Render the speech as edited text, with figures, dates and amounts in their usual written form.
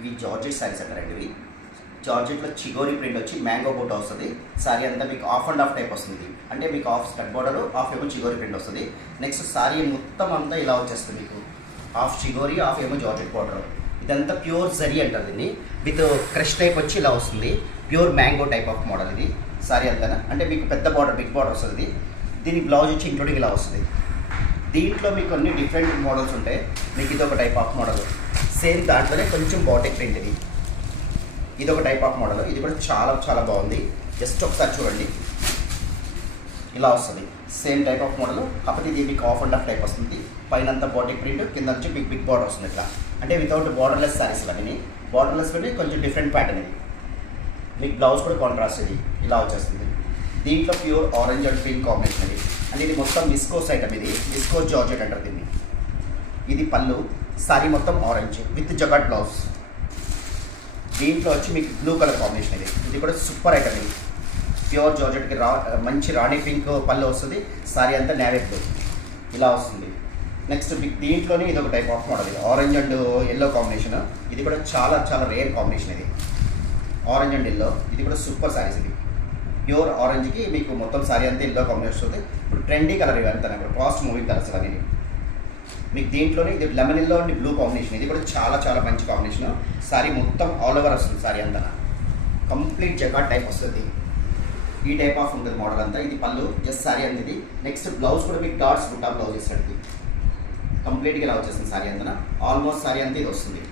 ఇవి జార్జెట్ శారీస్ అంటారండి. ఇవి జార్జెట్లో చిగోరి ప్రింట్ వచ్చి మ్యాంగో బూట వస్తుంది. శారీ అంతా మీకు ఆఫ్ అండ్ ఆఫ్ టైప్ వస్తుంది. అంటే మీకు ఆఫ్ స్కట్ బార్డర్, ఆఫ్ ఏమో చిగోరి ప్రింట్ వస్తుంది. నెక్స్ట్ శారీ మొత్తం అంతా ఇలా వచ్చేస్తుంది మీకు. హాఫ్ చిగోరి, హాఫ్ ఏమో జార్జెట్ బార్డర్. ఇదంతా ప్యూర్ జరీ అంటారు దీన్ని. విత్ క్రష్ టైప్ వచ్చి ఇలా వస్తుంది. Pure mango type of model ఇది శారీ అంతా. అంటే మీకు పెద్ద బార్డర్, బిగ్ బార్డర్ వస్తుంది. దీని బ్లౌజ్ వచ్చి ఇంక్లూడింగ్ ఇలా వస్తుంది. దీంట్లో మీకు అన్ని డిఫరెంట్ మోడల్స్ ఉంటాయి. మీకు ఇది ఒక టైప్ ఆఫ్ మోడల్. సేమ్ దాంట్లోనే కొంచెం బాటిక్ ప్రింట్ ఇది ఒక టైప్ ఆఫ్ మోడల్. ఇది కూడా చాలా చాలా బాగుంది. జస్ట్ ఒకసారి చూడండి, ఇలా వస్తుంది. సేమ్ టైప్ ఆఫ్ మోడల్, కాకపోతే ఇది మీకు ఆఫ్ అండ్ ఆఫ్ టైప్ వస్తుంది. పైన అంతా బాటిక్ ప్రింట్, కింద నుంచి బిగ్ బార్డర్ వస్తుంది ఇట్లా. అంటే వితౌట్ బార్డర్లెస్ శారీస్ ఇవన్నీ. బార్డర్లెస్లోనే కొంచెం డిఫరెంట్ ప్యాటర్న్ ఇది. మీకు బ్లౌజ్ కూడా కాంట్రాస్ట్ ఇది ఇలా వచ్చేస్తుంది. దీంట్లో pure orange and pink combination ఇది. అంటే ఇది మొత్తం విస్కోస్ ఐటమ్. ఇది విస్కోస్ జార్జెట్ అంటారు దీన్ని. ఇది పళ్ళు, సారీ మొత్తం ఆరెంజ్ విత్ జగాట్ బ్లౌజ్. దీంట్లో వచ్చి మీకు బ్లూ కలర్ కాంబినేషన్ ఇది. ఇది కూడా సూపర్ ఐటమ్ ఇది. ప్యూర్ జార్జెట్కి మంచి రాణి పింక్ పళ్ళు వస్తుంది. సారీ అంతా నేవీ బ్లూ ఇలా వస్తుంది. నెక్స్ట్ మీకు దీంట్లోనే ఇది ఒక టైప్ ఆఫ్ మోడల్. ఇది ఆరెంజ్ అండ్ ఎల్లో కాంబినేషన్. ఇది కూడా చాలా చాలా రేర్ కాంబినేషన్ ఇది. ఆరెంజ్ అండ్ ఎల్లో, ఇది కూడా సూపర్ సారీస్ ఇది. ప్యూర్ ఆరెంజ్కి మీకు మొత్తం సారీ అంతా ఎల్లో కాంబినేషన్ వస్తుంది. ఇప్పుడు ట్రెండీ కలర్ ఇవి అంతా ఇప్పుడు ఫాస్ట్ మూవింగ్ కలర్స్ ఇవన్నీ. మీకు దీంట్లోనే ఇది lemon yellow and blue combination. ఇది కూడా చాలా చాలా మంచి కాంబినేషన్. సారీ మొత్తం ఆల్ ఓవర్ వస్తుంది. సారీ అంతా కంప్లీట్ జగాట్ టైప్ వస్తుంది. ఈ టైప్ ఆఫ్ ఉంటుంది మోడల్ అంతా. ఇది పళ్ళు, జస్ట్ సారీ అంతా ఇది. నెక్స్ట్ బ్లౌజ్ కూడా మీకు డాట్స్ బుట్టా బ్లౌజ్ ఇస్తుంది. కంప్లీట్గా ఇలా వచ్చేస్తుంది సారీ అంతా. ఆల్మోస్ట్ సారీ అంతా ఇది వస్తుంది.